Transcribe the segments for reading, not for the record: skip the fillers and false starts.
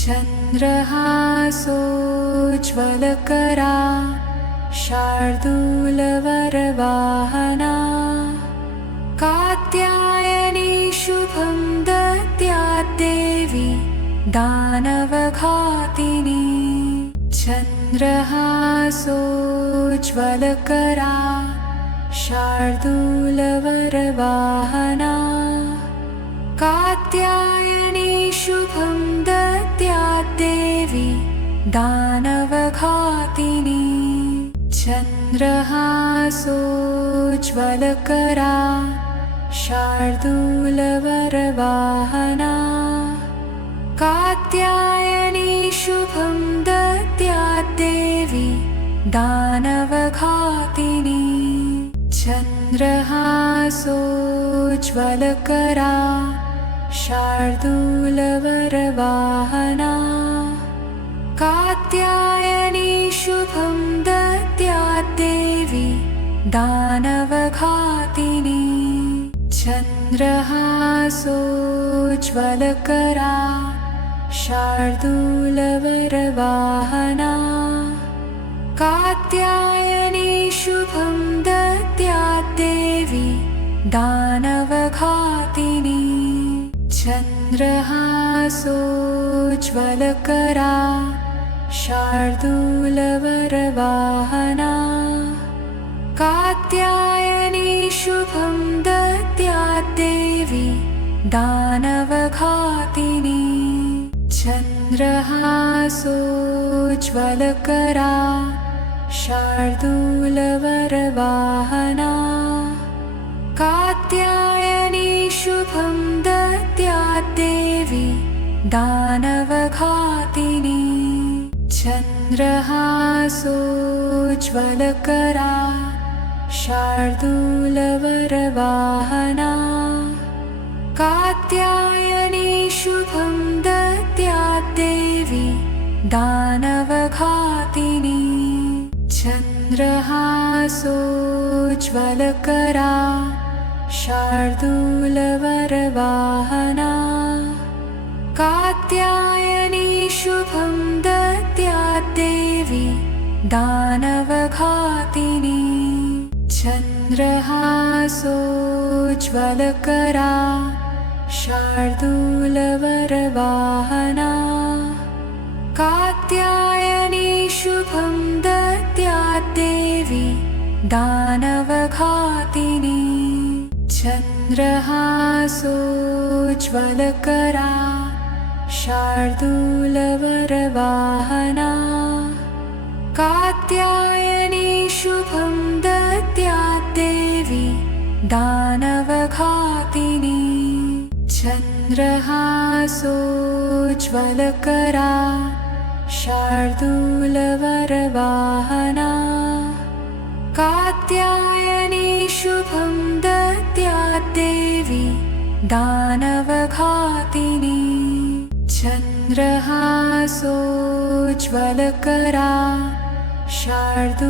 चन्द्रहासोज्ज्वलकरा शार्दूलवरवाहना कात्यायनी शुभं दद्याद्देवी दानवघातिनी चन्द्रहासोज्ज्वलकरा शार्दूलवरवाहना कात्यायनी शुभं दद्याद्देवी दानवघातिनी चन्द्रहासोज्ज्वलकरा शार्दूलवरवाहना कात्यायनी शुभं दद्याद्देवी दानवघातिनी चन्द्रहासोज्ज्वलकरा शार्दूलवरवाहना कात्यायनी शुभं दद्याद्देवी दानवघातिनी चन्द्रहासोज्ज्वलकरा शार्दूलवरवाहना कात्यायनी शुभं दद्याद्देवी दानवघातिनी चन्द्रहासोज्ज्वलकरा शार्दूलवरवाहना कात्यायनी शुभं दद्याद्देवी दानवघातिनी चन्द्रहासोज्ज्वलकरा शार्दूलवरवाहना कात्यायनी शुभं दद्याद्देवी दानवघातिनी चन्द्रहासोज्ज्वलकरा शार्दूलवरवाहना कात्यायनी शुभं दद्याद्देवी दानवघातिनी चन्द्रहासोज्ज्वलकरा शार्दूलवरवाहना कात्यायनी शुभं दद्याद्देवी दानवघातिनी चन्द्रहासोज्ज्वलकरा शार्दूलवरवाहना कात्यायनी शुभं दद्याद्देवी दानवघातिनी चन्द्रहासोज्ज्वलकरा शार्दूलवरवाहना कात्यायनी शुभं दद्याद्देवी दानवघातिनी चन्द्रहासोज्ज्वलकरा शार्दूलवरवाहना कात्यायनी शुभं दद्याद्देवी दानवघातिनी चन्द्रहासोज्ज्वलकरा शार्दूलवरवाहना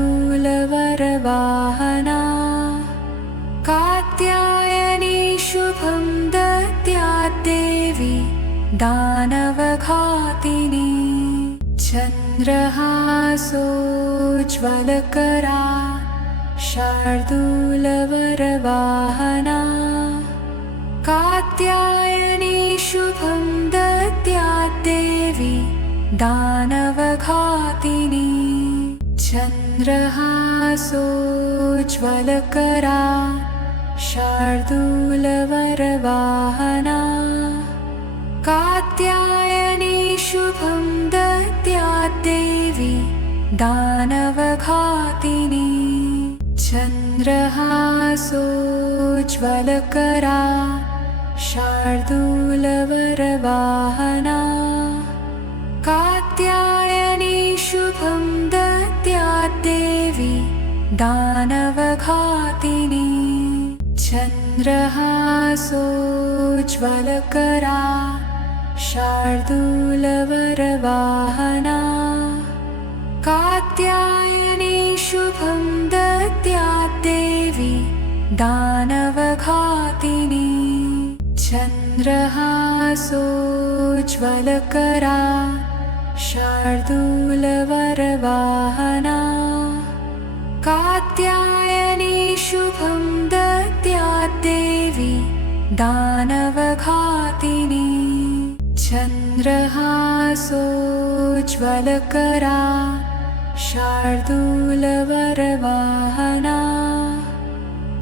कात्यायनी शुभं दद्याद्देवी दानवघातिनी चन्द्रहासोज्ज्वलकरा शार्दूलवरवाहना कात्यायनी शुभं दद्याद्देवी दानवघातिनी चन्द्रहासोज्ज्वलकरा शार्दूलवरवाहना कात्यायनी शुभं दद्याद्देवी दानवघातिनी चन्द्रहासोज्ज्वलकरा शार्दूलवरवाहना कात्यायनी शुभं दद्याद्देवी दानवघातिनी चन्द्रहासोज्ज्वलकरा शार्दूलवरवाहना कात्यायनी शुभं दद्याद्देवी दानवघातिनी चन्द्रहासोज्ज्वलकरा शार्दूलवरवाहना शार्दूलवरवाहना कात्यायनी शुभं दद्याद्देवी दानवघातिनी चन्द्रहासोज्ज्वलकरा शार्दूलवरवाहना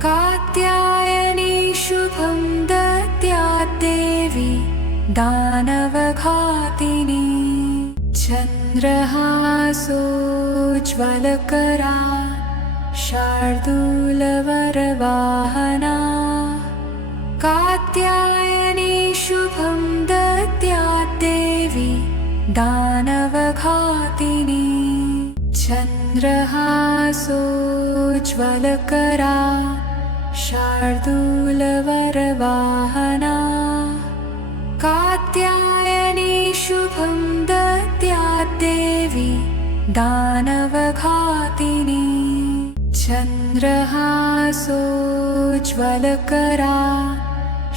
कात्यायनी शुभं दद्याद्देवी दानवघातिनी चन्द्रहासोज्ज्वलकरा शार्दूलवरवाहना कात्यायनी शुभं दद्याद्देवी दानवघातिनी चन्द्रहासोज्ज्वलकरा शार्दूलवरवाहना कात्यायनी शुभं दद्याद्देवी दानवघातिनी चन्द्रहासोज्ज्वलकरा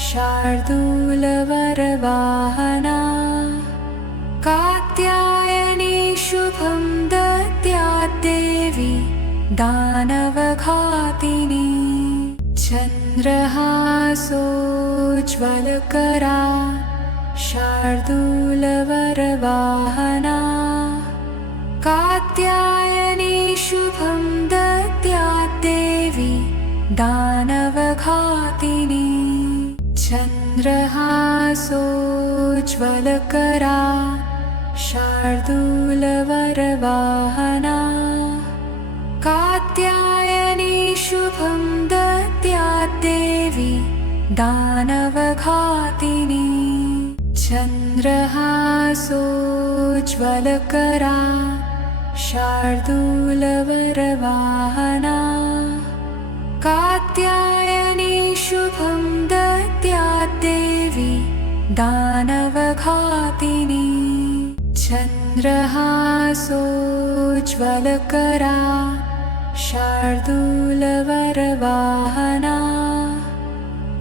शार्दूलवरवाहना कात्यायनी शुभं दद्याद्देवी दानवघातिनी चन्द्रहासोज्ज्वलकरा शार्दूलवरवाहना कात्यायनी शुभं दद्याद्देवी दानवघातिनी चन्द्रहासोज्ज्वलकरा शार्दूलवरवाहना कात्यायनी शुभं दद्याद्देवी दानवघातिनी चन्द्रहासोज्ज्वलकरा शार्दूलवरवाहना कात्यायनी शुभं दद्याद्देवी दानवघातिनी चन्द्रहासोज्ज्वलकरा शार्दूलवरवाहना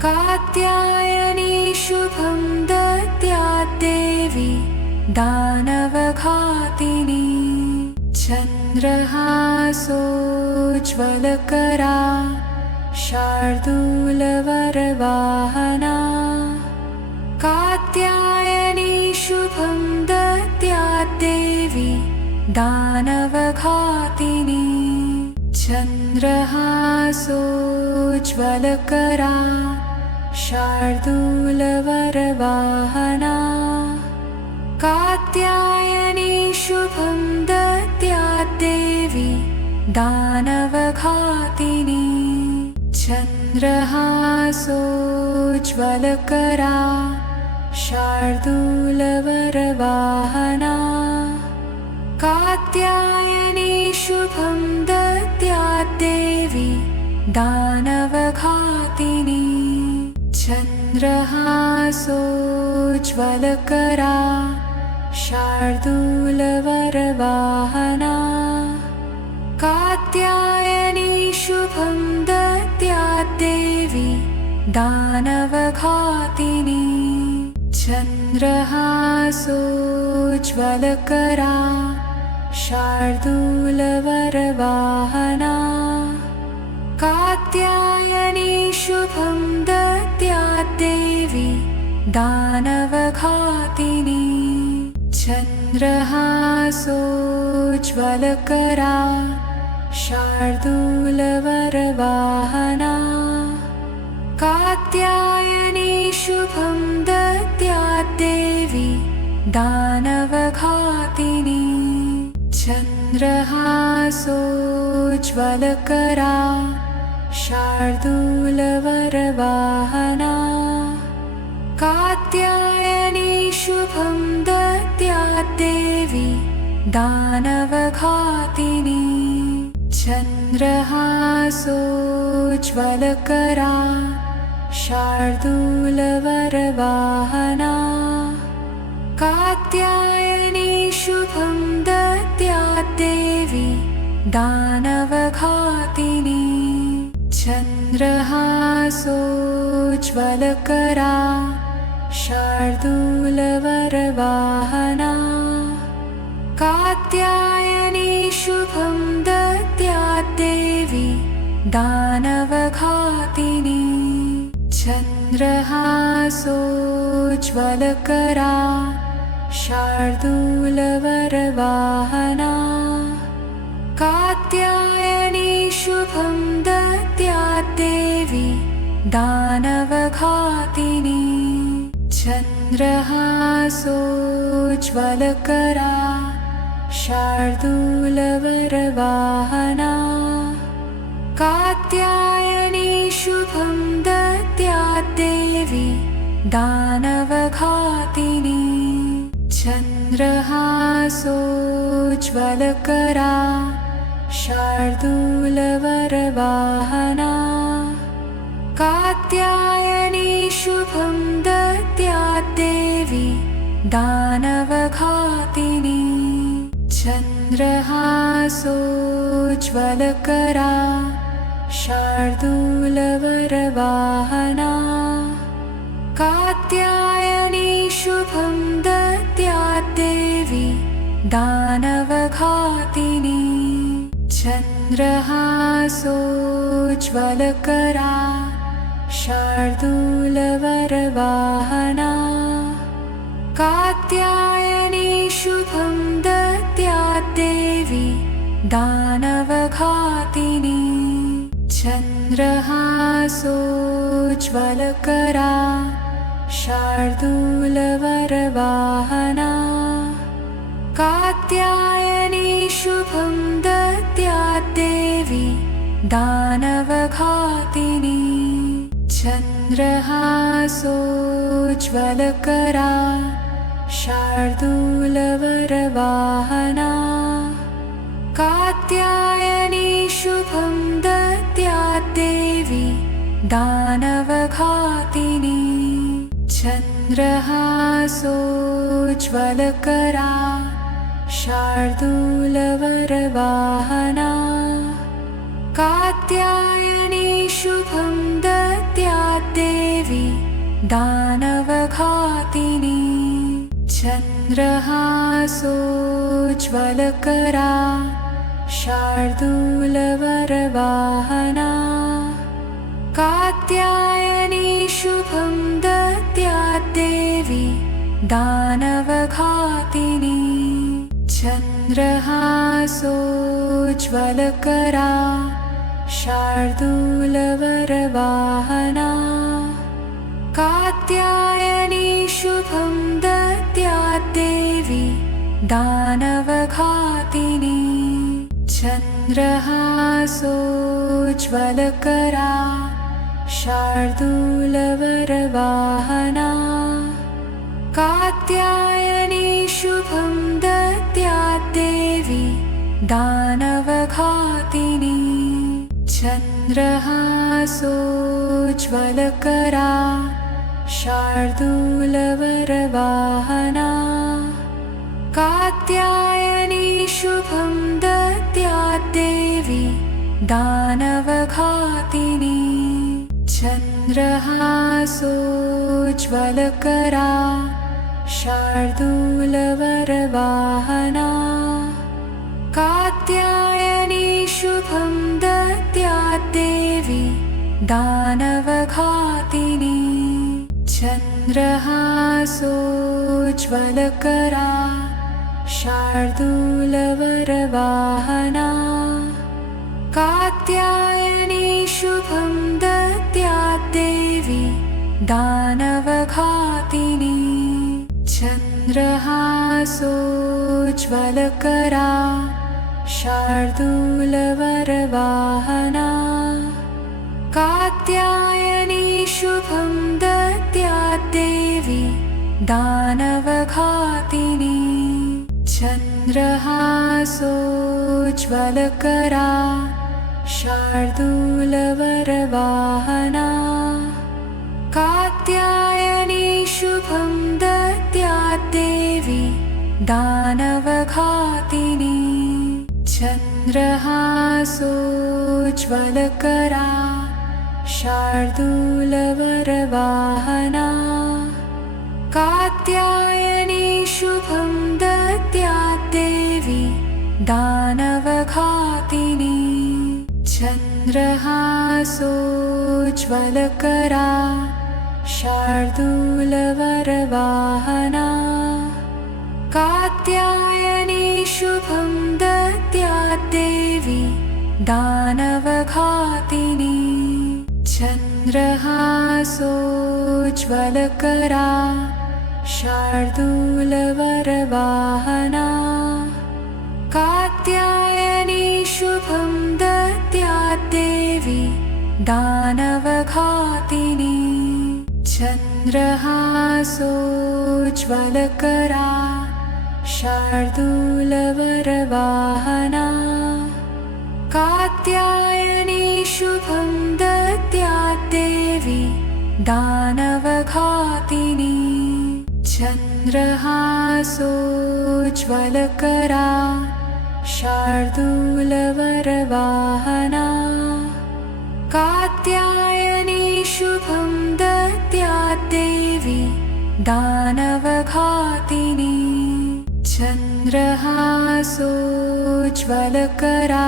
कात्यायनी शुभं दद्याद्देवी दानवघातिनी चन्द्रहासोज्ज्वलकरा शार्दूलवरवाहना कात्यायनी शुभं दद्याद्देवी दानवघातिनी चन्द्रहासोज्ज्वलकरा शार्दूलवरवाहना कात्यायनी शुभं दद्याद्देवी दानवघातिनी चन्द्रहासोज्ज्वलकरा शार्दूलवरवाहना कात्यायनी शुभं दद्याद्देवी दानवघातिनी चन्द्रहासोज्ज्वलकरा शार्दूलवरवाहना कात्यायनी शुभं दद्याद्देवी दानवघातिनी चन्द्रहासोज्ज्वलकरा शार्दूलवरवाहना कात्यायनी शुभं दद्याद्देवी दानवघातिनी चन्द्रहासोज्ज्वलकरा शार्दूलवरवाहना कात्यायनी शुभं दद्याद्देवी दानवघातिनी चन्द्रहासोज्ज्वलकरा शार्दूलवरवाहना कात्यायनी शुभं दद्याद्देवी दानवघातिनी चन्द्रहासोज्ज्वलकरा शार्दूलवरवाहना कात्यायनी शुभं दद्याद्देवी दानवघातिनी चन्द्रहासोज्ज्वलकरा शार्दूलवरवाहना कात्यायनी शुभं दद्याद्देवी दानवघातिनी चन्द्रहासोज्ज्वलकरा शार्दूलवरवाहना कात्यायनी शुभं दद्याद्देवी दानवघातिनी चन्द्रहासोज्ज्वलकरा शार्दूलवरवाहना कात्यायनी शुभं दद्याद्देवी दानवघातिनी चन्द्रहासोज्ज्वलकरा शार्दूलवरवाहना कात्यायनी शुभं दद्याद्देवी दानवघातिनी चन्द्रहासोज्ज्वलकरा शार्दूलवरवाहना कात्यायनी शुभं दद्याद्देवी दानवघातिनी चन्द्रहासोज्ज्वलकरा शार्दूलवरवाहना कात्यायनी शुभं दद्याद्देवी दानवघातिनी चन्द्रहासोज्ज्वलकरा शार्दूलवरवाहना कात्यायनी शुभं दद्याद्देवी दानवघातिनी चन्द्रहासोज्ज्वलकरा शार्दूलवरवाहना कात्यायनी शुभं दद्याद्देवी दानवघातिनी चन्द्रहासोज्ज्वलकरा शार्दूलवरवाहना कात्यायनी शुभं दद्याद्देवी दानवघातिनी चन्द्रहासोज्ज्वलकरा शार्दूलवरवाहना कात्यायनी शुभं दद्याद्देवी दानवघातिनी चन्द्रहासोज्ज्वलकरा शार्दूलवरवाहना कात्यायनी शुभं दद्याद्देवी दानवघातिनी चन्द्रहासोज्ज्वलकरा शार्दूलवरवाहना कात्यायनी शुभं दद्याद्देवी दानवघातिनी चन्द्रहासोज्ज्वलकरा शार्दूलवरवाहना कात्यायनी शुभं दद्याद्देवी दानवघातिनी चन्द्रहासोज्ज्वलकरा शार्दूलवरवाहना कात्यायनी शुभं दद्याद्देवी दानवघातिनी चन्द्रहासोज्ज्वलकरा शार्दूलवरवाहना कात्यायनी शुभं दद्याद्देवी दानवघातिनी चन्द्रहासोज्ज्वलकरा शार्दूलवरवाहना कात्यायनी शुभं दद्याद्देवी दानवघातिनी चन्द्रहासोज्ज्वलकरा शार्दूलवरवाहना कात्यायनी शुभं दद्याद्देवी दानवघातिनी चन्द्रहासोज्ज्वलकरा शार्दूलवरवाहना कात्यायनी शुभं दद्याद्देवी दानवघातिनी चन्द्रहासोज्ज्वलकरा शार्दूलवरवाहना कात्यायनी शुभं दद्याद्देवी दानवघातिनी चन्द्रहासोज्ज्वलकरा शार्दूलवरवाहना कात्यायनी शुभं दद्याद्देवी दानवघातिनी चन्द्रहासोज्ज्वलकरा शार्दूलवरवाहना कात्यायनी शुभं दद्याद्देवी दानवघातिनी चन्द्रहासोज्ज्वलकरा शार्दूलवरवाहना कात्यायनी शुभं दद्याद्देवी दानवघातिनी चन्द्रहासोज्ज्वलकरा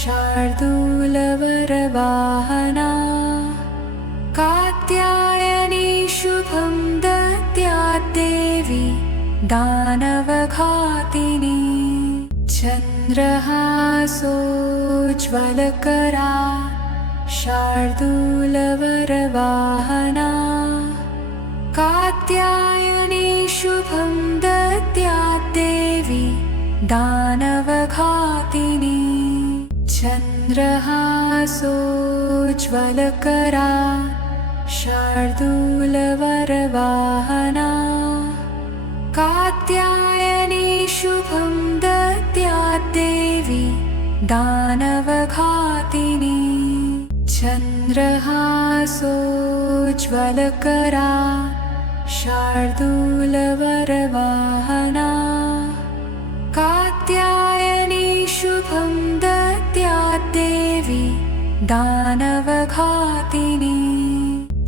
शार्दूलवरवाहना कात्यायनी शुभं दद्याद्देवी दानवघातिनी चन्द्रहासोज्ज्वलकरा शार्दूलवरवाहना कात्यायनी शुभं दद्याद्देवी दानवघातिनी चन्द्रहासोज्ज्वलकरा शार्दूलवरवाहना कात्यायनी शुभं दद्याद्देवी दानवघातिनी चन्द्रहासोज्ज्वलकरा शार्दूलवरवाहना कात्यायनी शुभं दद्याद्देवी दानवघातिनी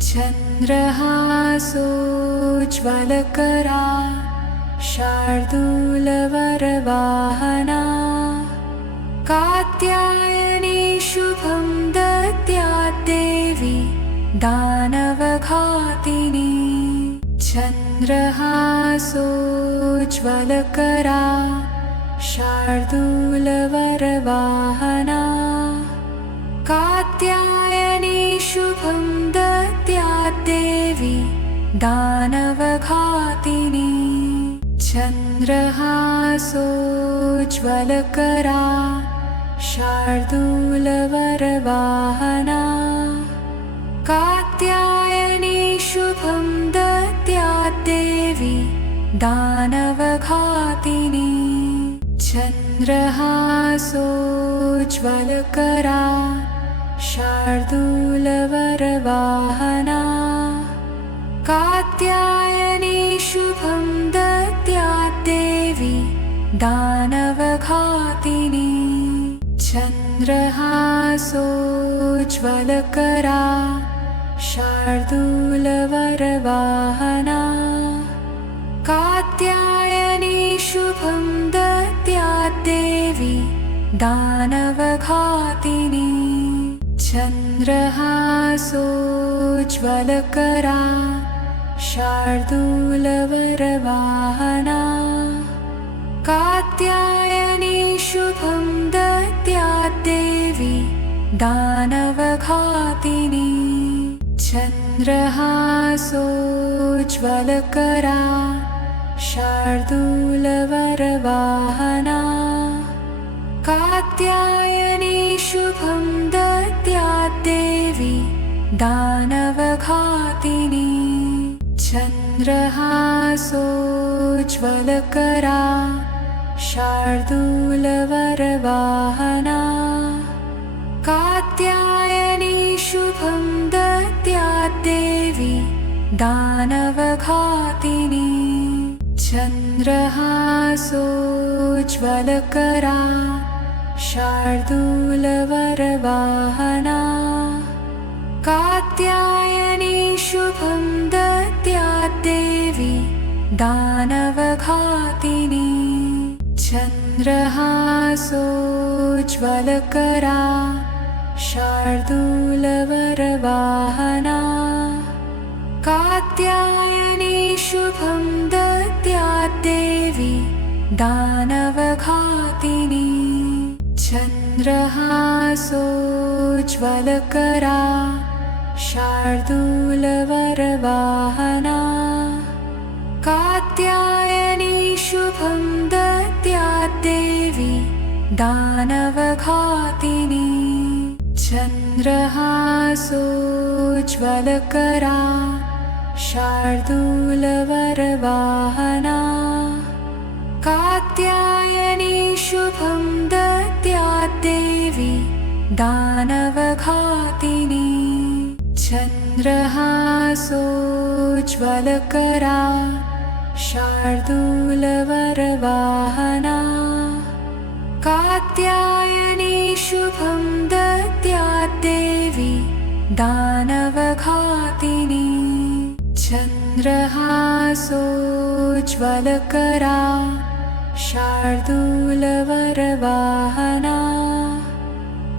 चन्द्रहासोज्ज्वलकरा शार्दूलवरवाहना कात्यायनी शुभं दद्याद्देवी दानवघातिनी चन्द्रहासोज्ज्वलकरा शार्दूलवरवाहना कात्यायनी शुभं दद्याद्देवी दानवघातिनी चन्द्रहासोज्ज्वलकरा शार्दूलवरवाहना कात्यायनी शुभं दद्याद्देवी दानवघातिनी चन्द्रहासोज्ज्वलकरा शार्दूलवरवाहना कात्यायनी शुभं दद्याद्देवी दानवघातिनी चन्द्रहासोज्ज्वलकरा शार्दूलवरवाहना कात्यायनी शुभं दद्याद्देवी दानवघातिनी चन्द्रहासोज्ज्वलकरा शार्दूलवरवाहना कात्यायनी शुभं दद्याद्देवी दानवघातिनी चन्द्रहासोज्ज्वलकरा शार्दूलवरवाहना कात्यायनी शुभं दद्याद्देवी दानवघातिनी चन्द्रहासोज्ज्वलकरा शार्दूलवरवाहना कात्यायनी शुभं दद्याद्देवी दानवघातिनी चन्द्रहासोज्ज्वलकरा शार्दूलवरवाहना कात्यायनी शुभं दद्याद्देवी दानवघातिनी चन्द्रहासोज्ज्वलकरा शार्दूलवरवाहना कात्यायनी शुभं दद्याद्देवी दानवघातिनी चन्द्रहासोज्ज्वलकरा शार्दूलवरवाहना कात्यायनी शुभं दद्याद्देवी दानवघातिनी चन्द्रहासोज्ज्वलकरा शार्दूलवरवाहना कात्यायनी शुभं दद्याद्देवी दानवघातिनी चन्द्रहासोज्ज्वलकरा शार्दूलवरवाहना कात्यायनी शुभं दद्याद्देवी दानवघातिनी चन्द्रहासोज्ज्वलकरा शार्दूलवरवाहना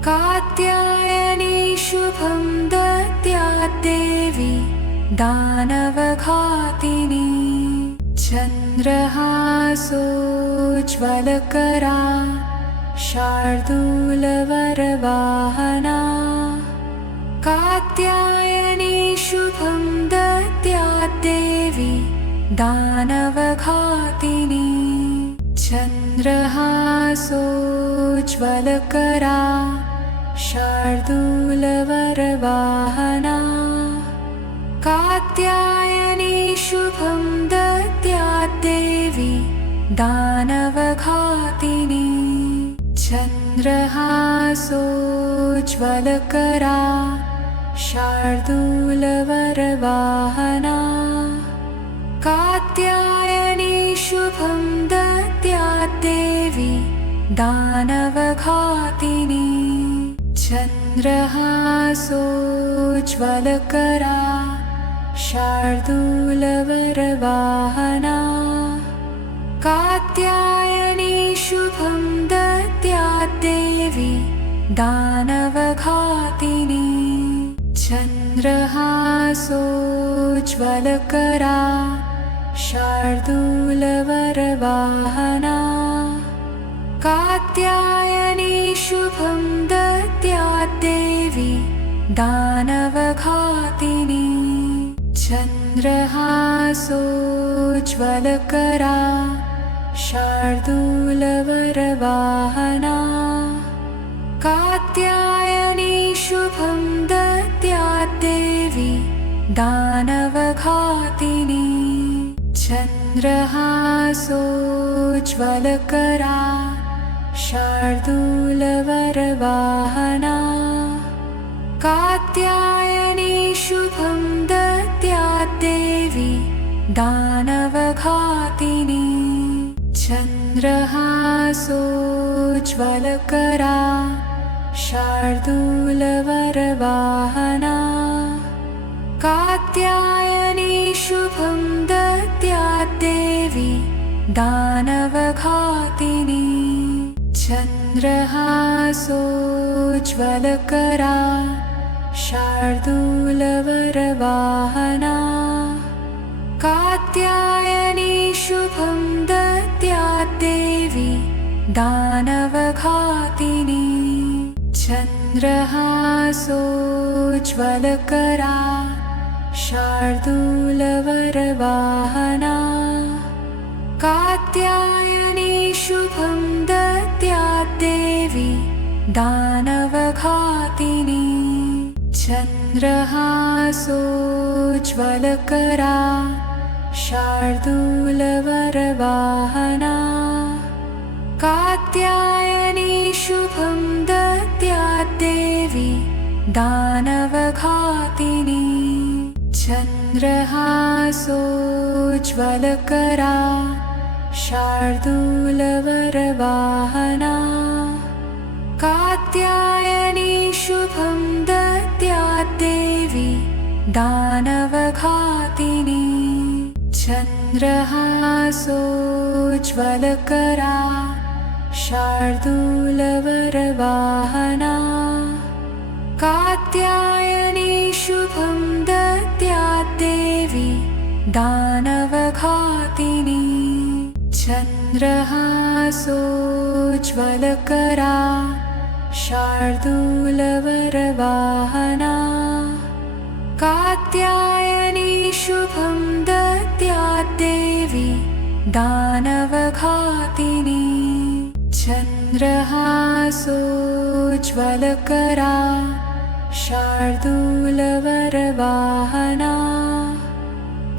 कात्यायनी शुभं दद्याद्देवी दानवघातिनी चन्द्रहासोज्ज्वलकरा शार्दूलवरवाहना कात्यायनी शुभं दद्याद्देवी दानवघातिनी चन्द्रहासोज्ज्वलकरा शार्दूलवरवाहना कात्यायनी शुभं दद्याद्देवी दानवघातिनी चन्द्रहासोज्ज्वलकरा शार्दूलवरवाहना कात्यायनी शुभं दद्याद्देवी दानवघातिनी चन्द्रहासोज्ज्वलकरा शार्दूलवरवाहना कात्यायनी शुभं दद्याद्देवी दानवघातिनी चन्द्रहासोज्ज्वलकरा शार्दूलवरवाहना कात्यायनी शुभं दद्याद्देवी दानवघातिनी चन्द्रहासोज्ज्वलकरा शार्दूलवरवाहना कात्यायनी शुभं दद्याद्देवी दानवघातिनी चन्द्रहासोज्ज्वलकरा शार्दूलवरवाहना कात्यायनी शुभं दद्याद्देवी दानवघातिनी चन्द्रहासोज्ज्वलकरा शार्दूलवरवाहना कात्यायनी शुभं दद्याद्देवी दानवघातिनी चन्द्रहासोज्ज्वलकरा शार्दूलवरवाहना कात्यायनी शुभं दद्याद्देवी दानवघातिनी चन्द्रहासोज्ज्वलकरा शार्दूलवरवाहना कात्यायनी शुभं दद्याद्देवी दानवघातिनी चन्द्रहासोज्ज्वलकरा शार्दूलवरवाहना कात्यायनी शुभं दद्याद्देवी दानवघातिनी चन्द्रहासोज्ज्वलकरा शार्दूलवरवाहना कात्यायनी शुभं दद्याद्देवी दानवघातिनी चन्द्रहासोज्ज्वलकरा चन्द्रहासोज्ज्वलकरा शार्दूलवरवाहना कात्यायनी शुभं दद्यात् देवी दानवघातिनी चन्द्रहासोज्ज्वलकरा शार्दूलवरवाहना कात्यायनी शुभं दद्यात् देवी दानवघातिनी चन्द्रहासोज्ज्वलकरा शार्दूलवरवाहना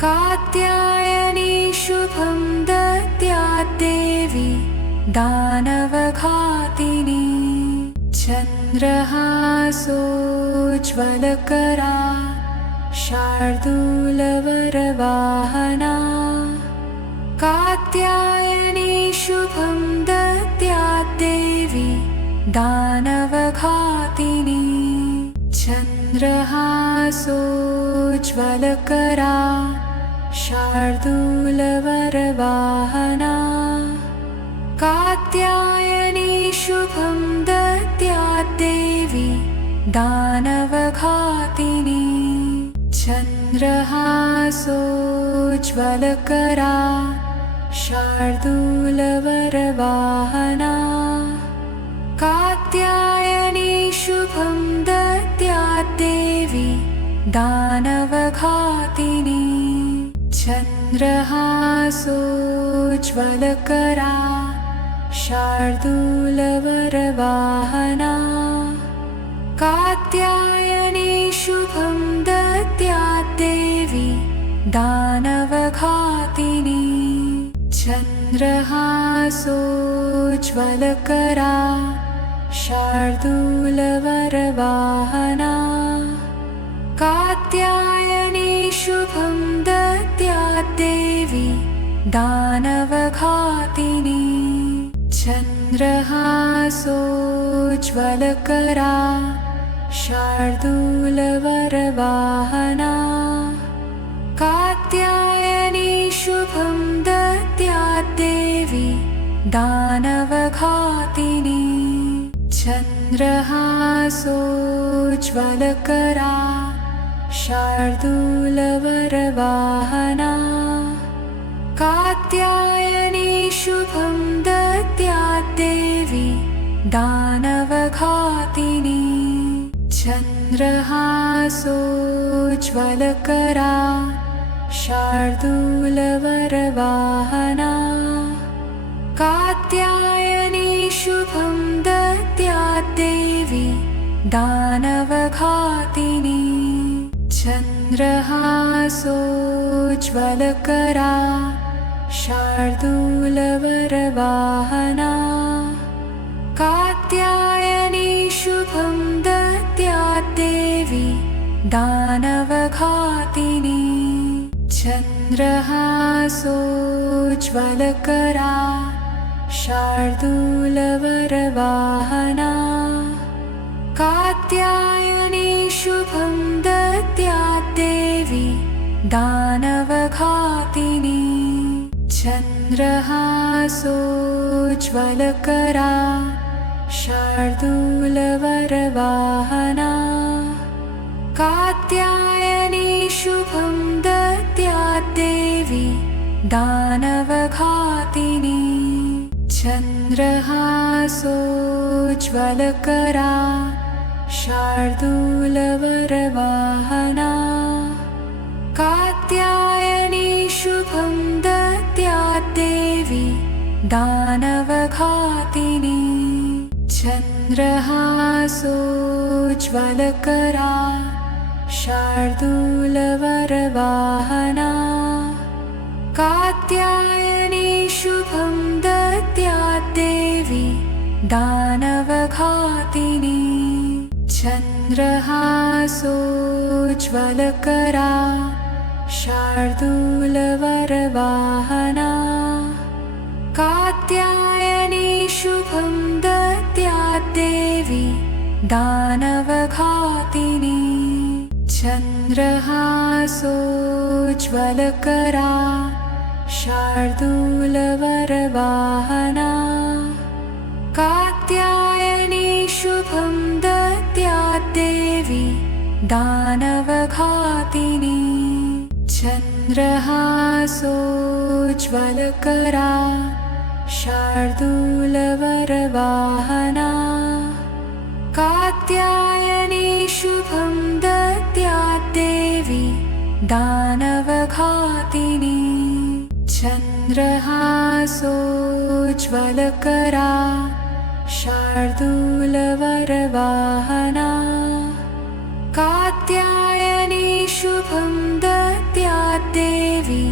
कात्यायनी शुभं दद्यात् देवी दानवघातिनी चन्द्रहासोज्ज्वलकरा शार्दूलवरवाहना कात्यायनी शुभं दद्यात् देवी दानवघातिनी चन्द्रहासोज्ज्वलकरा शार्दूलवरवाहना कात्यायनी शुभं दद्यात् देवी दानवघातिनी चन्द्रहासोज्ज्वलकरा शार्दूलवरवाहना कात्यायनी शुभं दद्यात् देवी दानवघातिनी चन्द्रहासोज्ज्वलकरा शार्दूलवरवाहना कात्यायनी शुभं दद्यात् देवी दानवघातिनी चन्द्रहासोज्ज्वलकरा शार्दूलवरवाहना कात्यायनी शुभं दद्यात् देवी दानवघातिनी चन्द्रहासोज्ज्वलकरा शार्दूलवरवाहना कात्यायनी शुभं दद्यात् देवी दानवघातिनी चन्द्रहासोज्ज्वलकरा शार्दूलवरवाहना कात्यायनी शुभं दद्यात् देवी दानवघातिनी चन्द्रहासोज्ज्वलकरा शार्दूलवरवाहना कात्यायनी शुभं दद्यात् देवी दानवघातिनी चन्द्रहासोज्ज्वलकरा शार्दूलवरवाहना कात्यायनी शुभं दद्यात् देवी दानवघातिनी चन्द्रहासोज्ज्वलकरा शार्दूलवरवाहना कात्यायनी शुभं दद्यात् देवी दानवघातिनी चन्द्रहासोज्ज्वलकरा शार्दूलवरवाहना कात्यायनी शुभं दद्यात् देवी दानवघातिनी चन्द्रहासोज्ज्वलकरा शार्दूलवरवाहना कात्यायनी शुभं दद्यात् देवी दानवघातिनी चन्द्रहासोज्ज्वलकरा शार्दूलवरवाहना कात्यायनी शुभं दद्यात् देवी दानवघातिनी चन्द्रहासोज्ज्वलकरा शार्दूलवरवाहना कात्यायनी शुभं दद्यात् देवी दानवघातिनी चन्द्रहासोज्ज्वलकरा शार्दूलवरवाहना कात्यायनी शुभं दद्याद्देवी दानवघातिनी चन्द्रहासोज्ज्वलकरा शार्दूलवरवाहना कात्यायनी शुभं दद्याद्देवी दानवघातिनी चन्द्रहासोज्ज्वलकरा शार्दूलवरवाहना कात्यायनी शुभं दद्याद्देवी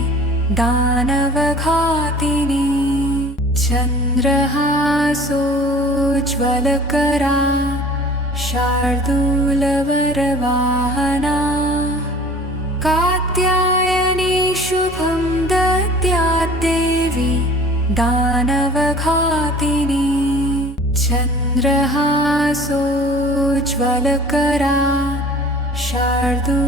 दानवघातिनी चन्द्रहासोज्ज्वलकरा शार्दूलवरवाहना कात्यायनी शुभं दद्याद्देवी दानवघातिनी चन्द्रहासोज्ज्वलकरा शार्दूलवरवाहना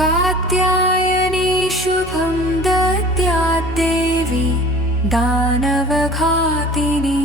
कात्यायनी शुभं दद्याद्देवी दानवघातिनी